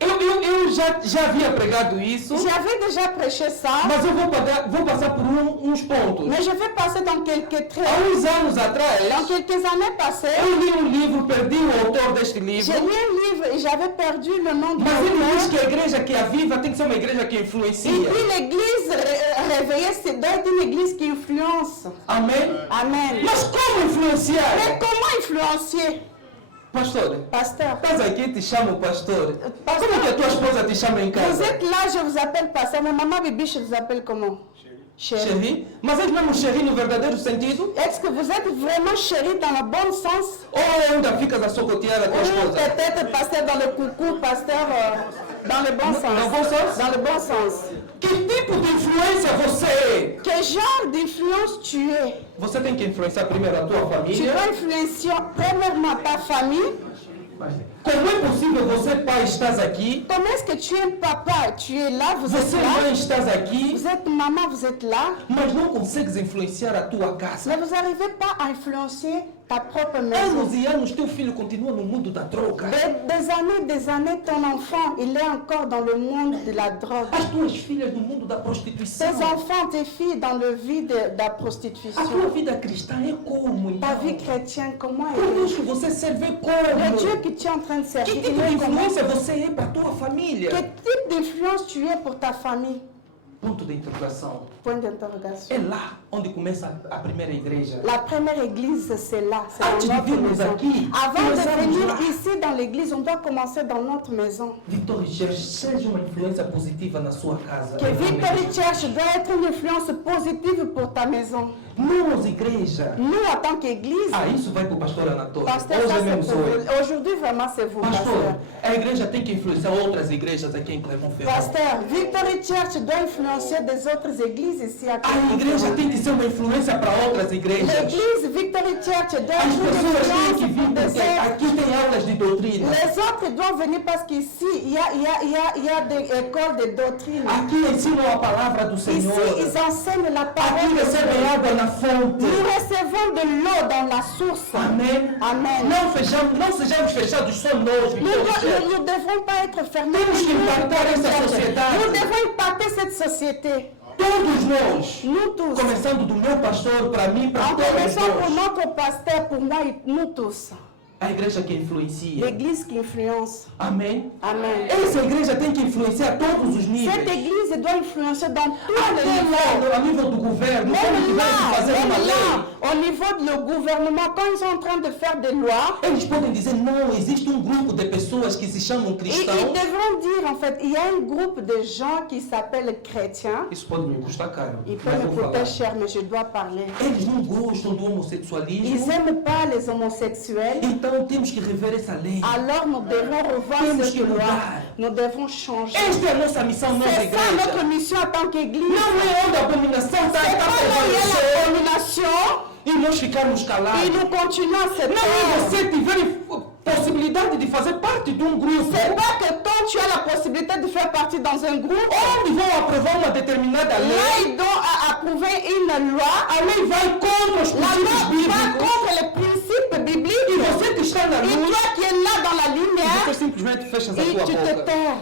eu já havia pregado isso, J'avais déjà prêché ça. mas eu vou passar por uns pontos. Mais je vais passer dans quelques traits. Há uns anos Dans atrás, quelques années passées, eu li livro, perdi o autor deste livro, j'ai lu un livre et j'avais perdu le nom du mas ele diz auteur. que a igreja que é viva tem que ser uma igreja que Et influencia. puis l'église réveillée, c'est d'être une église qui influence. Amém? Amen. Mas como Mais influenciar? comment influencer? Pastor, Pasteur, estás aqui, te chamo pastor. Pastor. Como que a tua esposa te chama em vous casa? êtes là, je vous appelle pasteur, mais maman Bibi, je vous appelle comment? Chérie. Chéri? Mas és mesmo chéri no verdadeiro sentido? Est-ce que vous êtes vraiment chérie dans le bon sens? Ou ainda ficas a socotear a tua Ou esposa? peut-être pasteur dans le coucou, pasteur dans le bon sens? Dans le bon sens? Dans le bon sens. Que tipo de influência você é? Quel genre d'influence tu es? Você tem que influenciar primeiro a tua Tu família. dois influencer premièrement ta famille. Como é possível você, pai, estás aqui? Comment est-ce que tu es papa? Tu es là, vous êtes Você, là. mãe, estás aqui? Vous êtes maman, vous êtes là. Mas não consegues influenciar a tua casa. Mais vous n'arrivez pas à influencer ta propre maison. Anos e anos, teu filho continua no mundo da droga. Des années, ton enfant, il est encore dans le monde de la drogue. As tuas filhas no mundo da prostituição. Tes enfants, tes filles dans le vide de la A tua prostitution. vida cristã é como, Ta então? vie chrétienne, comment O elle est? Deus que você serve é Le como? Dieu que tu es en train de Que servir, tipo il de est comment? influência você é para a tua família? Quel type d'influence tu es pour ta famille? Ponto de interrogação. Point d'interrogation. É lá onde começa a primeira igreja. La première église, c'est là, c'est Antes dans de notre virmos maison. aqui, Avant de começamos venir lá. ici dans l'église, on doit commencer dans notre maison. Victor Church seja uma influência positiva na sua casa. Que Victory Church doit être une influence positive pour ta maison. Nós, igreja. Nous, en tant qu'Église, Ah, isso vai para o pastor Anatólio. pasteur, Hoje ça, é c'est mesmo pour sou eu. vous. Aujourd'hui, vraiment, c'est vous, Pastor, pasteur. a igreja tem que influenciar outras igrejas aqui em Clermont-Ferrand. Pasteur, Victory Church doit influencer des autres églises ici à A igreja tem que ser uma influência para outras igrejas. L'église Victory Church doit As être une pessoas têm que influence vir pour des porque autres. aqui tem aulas de doutrina. Les autres doivent venir parce qu'ici, il y a des écoles de doctrine. Aqui ensinam a palavra do Ici, Senhor. ils enseignent la Aqui parole de recebem Dieu. água na fonte. Nous recevons de l'eau dans la source. Amém. Amen. Não sejamos fechados só nós, Nous Victoria. ne devons pas être fermés. Temos que impactar essa sociedade. Nous devons impacter cette société. Todos nós. Nous tous. Começando do meu pastor, para mim, para En todos commençant pour nós. notre pasteur, pour moi et nous tous. A igreja que influencia. L'église qui influence. Amém. Amen. Essa igreja tem que influenciar todos os níveis. Cette église doit influencer dans tous les Até niveaux. lá, a nível do governo, quando tiver que fazer uma Même lei, là, au niveau du gouvernement, quand ils sont en train de faire des lois, eles podem dizer, não, existe um grupo de pessoas que se chamam ils cristãos. devront dire, en fait, il y a un groupe de gens qui s'appellent chrétiens. Isso pode me custar caro. Il peut mas me vou falar. coûter cher, mais je dois parler. Eles não gostam do Ils homossexualismo, n'aiment pas les homosexuels. então temos que rever essa lei. Alors nous devons revoir Temos cette que loi. mudar. Nous devons changer. Esta é a nossa missão, nossa C'est ça igreja. notre mission en tant qu'église. Não é onde a abominação está C'est a pas là où il y a prevalecer l'abomination e nós ficarmos et calados. nous continuons à se Não é taire. você tiver possibilidade de fazer parte de um grupo C'est pas que quand tu as la possibilité de faire partie dans un groupe, onde vão aprovar uma determinada là lei, ils doivent approuver une loi. a lei vai contra os La princípios loi va bíblicos contre les principes e bibliques. você que está na Et luz, toi qui es là dans la você lumière, simplesmente fechas a et tua tu te boca. tais.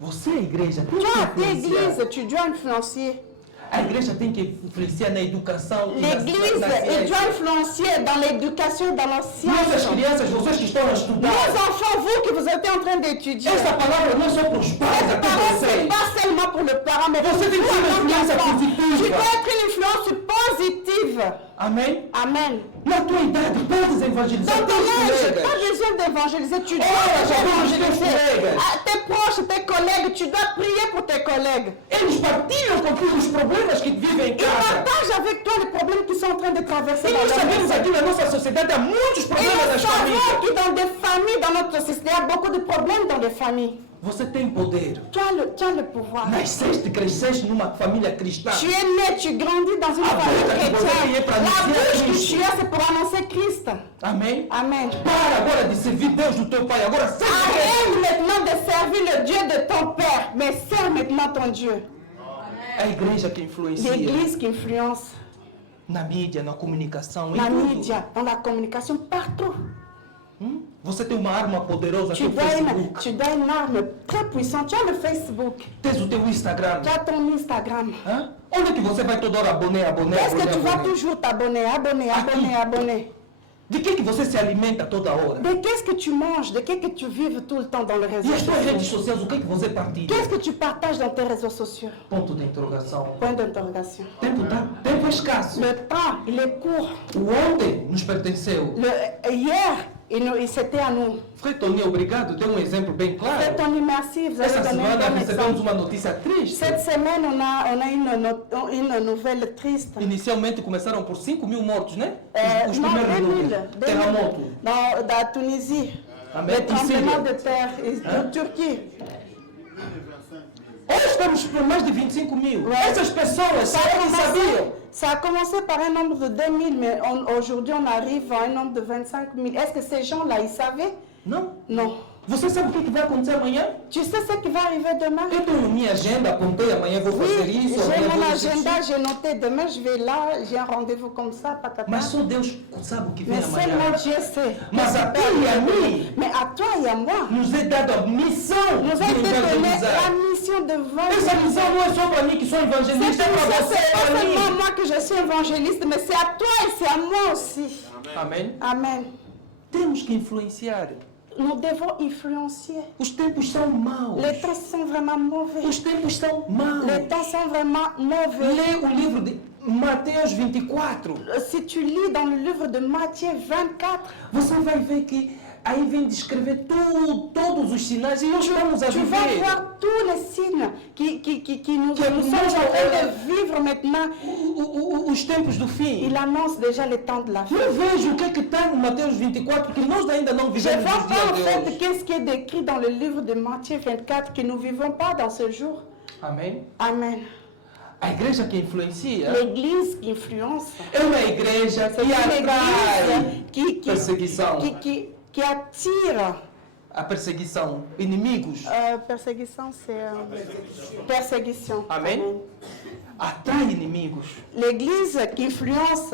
Você, a igreja, tem Toi, que t'es influenciar. église, tu dois influencer. A igreja tem que influenciar na educação e L'église, na elle ciência. doit influencer dans l'éducation, dans la Nossas science. crianças, vocês que estão a estudar, Nos enfants, vous qui vous êtes en train d'étudier, essa palavra não é só para os pais, cette é para parole, c'est vocês. pas seulement pour le parent, mais pour Você tem que ser uma tout influência enfant. Tu positiva. dois être une influence positive. Amém? Amen. Na tua idade, podes evangelizar Dans ton teus âge, colegas. pas besoin d'évangéliser, tu dois Oh, j'avais évangéliser. des collègues. Ah, tes proches, tes collègues, tu dois prier pour tes collègues. Eles partilham contigo os problemas que vivem em Ils casa. partagent avec toi les problèmes qu'ils sont en train de traverser E dans nós leur sabemos vie. aqui na nossa sociedade há muitos Et problemas nous nas savons famílias. que dans des familles, dans notre société, il y a beaucoup de problèmes dans les familles. Você tem poder. Tu as le pouvoir. Nasceste, cresceste numa família cristã. Tu es né, tu grandis dans une Ah, famille bon, chrétienne. t'as dit, La bouche que Christ. tu as, c'est pour annoncer Christ. Amém? Amen. Para agora de servir Deus do teu pai. Agora serve Deus. Arrête maintenant de servir le Dieu de ton père, mais sers maintenant ton Dieu. É a igreja que influencia L'église qui influence na mídia, na comunicação, em la tudo. média, dans la communication, partout. Você tem uma arma poderosa que é Tu o dois, Facebook. tu dois une arme très puissante. Tu as le Facebook, Tens o teu Instagram. tu as ton Instagram. Hã? Onde que você vai toda hora abonner? Est-ce que tu vas toujours t'abonner, abonner? De que você se alimenta toda hora? De qu'est-ce que tu manges? De qu'est-ce que tu vives tout le temps dans les réseaux E as tuas redes sociaux? sociais, o que é que você partilha? Qu'est-ce que tu partages dans tes réseaux sociaux? Ponto de interrogação. Point d'interrogation. Tempo é escasso. Le temps, il est court. O ontem nos pertenceu. Hier, c'était à nous. Frei Tony, obrigado. Deu um exemplo bem claro. C'est ton merci, vous avez Essa donné un semana bon recebemos exemple. uma notícia triste. Cette semaine, on a une nouvelle triste. Inicialmente começaram por 5.000 mortos, né? Os Non, primeiros 2000, números. Terremoto. dans la Tunisie. Amen. Le tremblement Síria. de terre en Turquie. Hoje estamos por mais de 25.000. Ouais. Essas pessoas, será que sabiam? Ça a commencé par un nombre de 2000, mais aujourd'hui on arrive à un nombre de 25 000. Est-ce que ces gens-là, ils savaient? Não. Non. Você sabe o que vai acontecer amanhã? Tu sais ce qui va arriver demain? Eu tenho minha agenda, apontei, amanhã vou fazer Oui, isso, j'ai amanhã mon vou fazer agenda, isso. j'ai noté. Demain, je vais là, j'ai un rendez-vous comme ça, patata. Mas só Deus sabe o que vem Mais seulement amanhã. Dieu sait. Mas a ti e a mim Mais à toi et à moi, nos é dada a missão nous a de été donné evangelizar. la mission de Essa vendre. missão não é só para mim que sou evangelista, é C'est para você, pas para seulement mim. moi que je suis évangéliste, mais c'est à toi et c'est à moi aussi. Amém? Amen. Temos que influenciar. Nous devons influencer. Os tempos são maus. Les temps sont vraiment mauvais. Os tempos são maus. Les temps sont vraiment mauvais. Lê o livro de Mateus 24. Si tu lis dans le livre de Matthieu 24, Você vai ver que Aí vem descrever todos os sinais e nós estamos a Tu vas viver. voir tous les signes qui nous Que sommes nous en sommes train de vivre maintenant. Os tempos do fim. Il annonce déjà le temps de la fin. Eu vejo o que é que está em Mateus 24, que nós ainda não Je vivemos vois nos pas dias en de fait hoje. qu'est-ce qui est décrit dans le livre de Matthieu 24 que nous ne vivons pas dans ce jour. Amém? Amen. A igreja que influencia L'église influence. é uma igreja C'est que une atrai église perseguição. qui attire. A perseguição. Inimigos. Persécution, c'est persécution. Amen. Atrai inimigos. L'église qui influence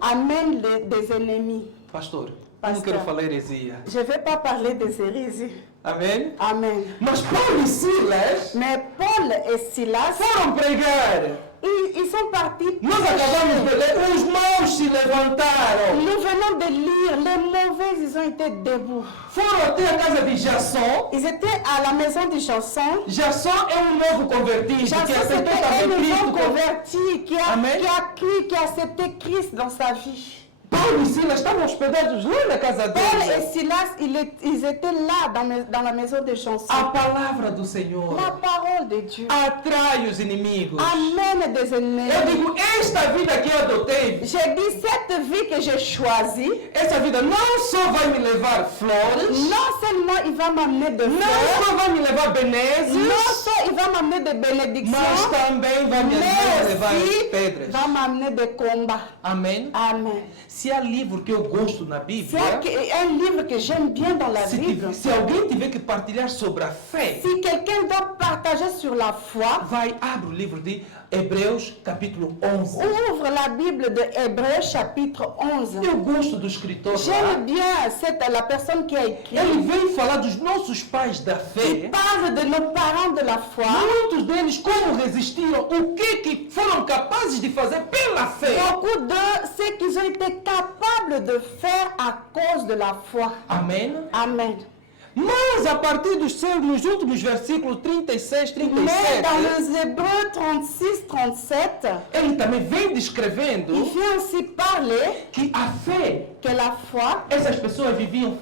amène des ennemis. Pastor, eu Pastor. não quero falar heresia. Je ne vais pas parler des hérésies. Amém? Amen. Mas Paulo e Silas Mais Paul et Silas, foram pregar. ils sont partis. Nós acabamos de ler, os maus se levantaram. Nous venons de lire, les mauvais, ils ont été debout. Foram até a casa de Jasson. Ils étaient à la maison du chanson. Jasson é novo convertido Jasson, que aceitou c'était un também Cristo. nouveau converti qui a Amen. cru, qui a accepté Christ dans sa vie. Paulo e Silas estavam hospedados lá na casa Paul et deles. Silas, ils étaient là dans la maison de chanson. A palavra do Senhor La parole de Dieu atrai os inimigos. amène des ennemis. Eu digo, esta vida que eu adotei, J'ai dit, cette vie que j'ai choisie, essa vida não só vai me levar flores, non seulement il va m'amener de não fleurs, só vai me levar benesses, non seulement il va m'amener de mas bénédictions, também vai me mais levar aussi pedras. va m'amener des combats. Amém? Amen. Se há livro que eu gosto na C'est Bíblia, un livre que j'aime bien dans la Bible. se alguém tiver que partilhar sobre a fé, Si quelqu'un doit partager sur la foi, vai, abre o livro de Hebreus, capítulo 11. ouvre la Bible de Hébreux chapitre 11. Eu gosto do escritor lá. J'aime bien la personne qui a écrit. Ele vem falar dos nossos pais da Il fé. parle de nos parents de la foi. Muitos deles como resistiram, o que foram capazes de fazer pela fé. Beaucoup d'eux, ce qu'ils ont été capables de faire à cause de la foi. Amém? Amen. Mas a partir nos últimos versículos 36, Mais dans 37, les Hébreux 36, 37, ele também vem il descrevendo vient aussi parler que a fé, que la foi, essas pessoas viviam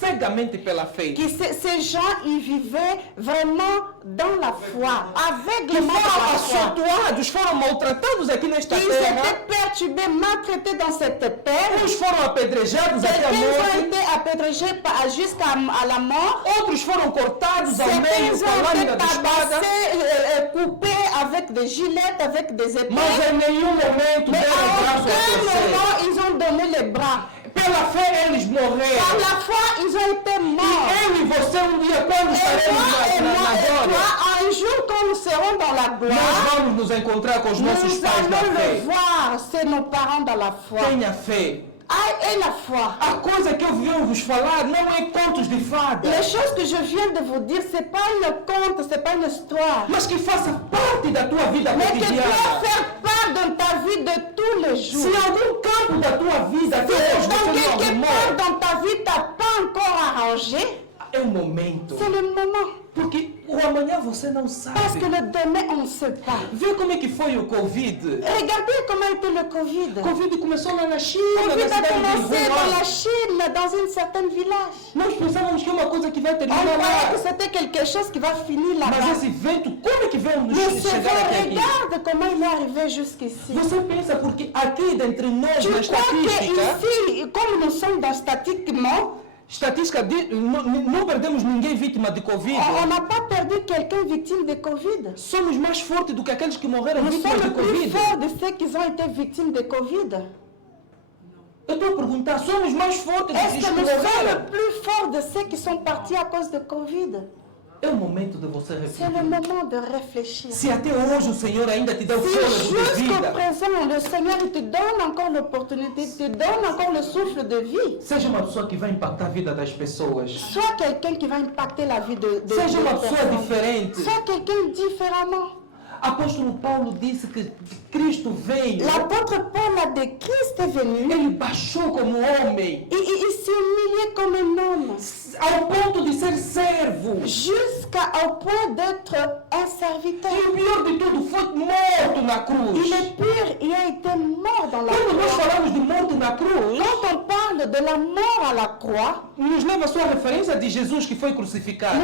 cegamente pela fé. que ces gens, ils vivaient vraiment dans la foi, Que aveuglement dans foram la foi. açoitados, foram maltratados aqui nesta Ils terra. étaient perturbés, maltraités dans cette terre. Uns foram apedrejados até a Certains ont morte. été apétrégés jusqu'à la mort. Outros foram cortados ao meio Certains com a ont lâmina été de espada. tabassés, coupés avec des gilettes, avec des épées. Mas em nenhum momento Mais deram o à braço a aucun torcer. moment, ils ont donné les bras. Pela fé eles Par morreram. la foi, ils ont été morts. Eu e você dia, quando Et estaremos moi, et na moi, et glória, toi, un jour, quand nous serons dans la gloire, nós vamos nos encontrar com os nossos nous pais da allons le fé. voir, c'est nos parents dans la foi. Tenha fé. Ah, et la foi. A coisa que eu venho vos falar não é contos de fada, Les choses que je viens de vous dire, ce n'est pas un conte, ce n'est pas une histoire. mas que faça parte da tua vida Mais qui doit cotidiana. faire part de ta vie de tous les jours. Se algum campo da tua vida até hoje Si dans você não quelque arrumou, part dans ta vie, tu n'as pas encore arrangé, é o momento. c'est le moment. Porque o amanhã você não Parce que sabe. le demain, on ne sait pas. Vê como é que foi o Covid. Regardez comment était le Covid. O Covid começou lá na China, Le na Covid a cidade de commencé dans Wuhan. la Chine, dans un certain village. Nós pensávamos que é uma coisa que vai On terminar croyait que lá. c'était quelque chose qui va finir Mas là-bas. esse vento, como é que veio nos Mais c'est chegar vrai, até aqui? regarde comment il est arrivé jusqu'ici. Você pensa porque aqui dentre nós, Tu na crois estatística, qu'ici, comme nous sommes dans statistiquement, não perdemos ninguém vítima de Covid. on n'a pas perdu quelqu'un victime de Covid. Somos mais fortes do que aqueles que morreram Nous vítimas sommes de plus Covid. forts de ceux qui ont été victimes de Covid. Eu estou a perguntar, somos mais fortes do que Est-ce os que que nous sommes morreram? plus forts de ceux qui sont partis à cause de Covid? É o momento de você C'est le refletir. moment de réfléchir. Se até hoje o Senhor ainda te dá o Si fôlego de jusqu'au vida, présent, le Seigneur il te donne encore l'opportunité, te donne encore le souffle de vie, seja uma pessoa que vai impactar a vida das pessoas. sois quelqu'un qui va impacter la vie de Seja uma pessoa personnes. diferente. Sois quelqu'un différemment. Apóstolo Paulo disse que Cristo veio, L'apôtre Paul a dit Christ est venu, ele baixou como homem, il s'est humilié comme un homme, ao ponto de ser servo. jusqu'au point d'être un serviteur. E o pior de tudo, foi morto na cruz. Il est pur, il a été mort dans la Quando nós croix. falamos de morte na cruz, Quand on parle parle de la mort à la croix, nos leva só à referência de Jesus que foi crucificado.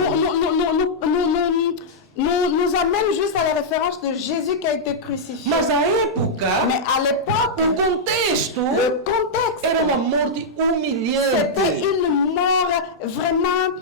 nous amène juste à la référence de Jésus qui a été crucifié. Mas à época, Mais à l'époque, o contexto le contexte, era uma morte c'était humilhante. une mort vraiment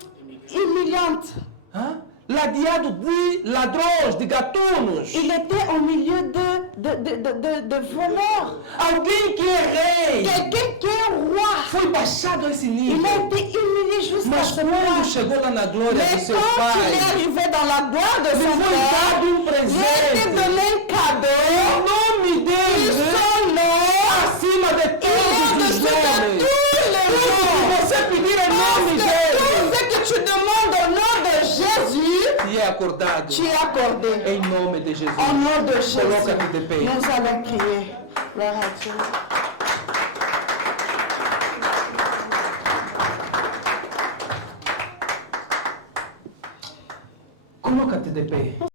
humiliante. Hã? Ladeado de ladrões, de gatunos. Il était au milieu de voleurs. Alguém que é rei Quelqu'un qui est roi. foi baixado a esse Il nível. a été humilié jusqu'à Mas ce point. quando chegou lá na glória do Mais seu quand il est Pai, arrivé dans la gloire de lhe son foi Père, dado um il a été presente. donné un O cadeau. nome Et dele son nom acima de est todos au-dessus os de nomes. tous les Tudo que noms. você pedir em Parce nome que dele, tout ce que tu demandes au nom de Jésus, te é acordado. tu es accordé. Em nome de Jesus. Au nom de Jésus, Coloca-te de pé. nous allons prier. Gloire à Dieu. Coloca-te de pé.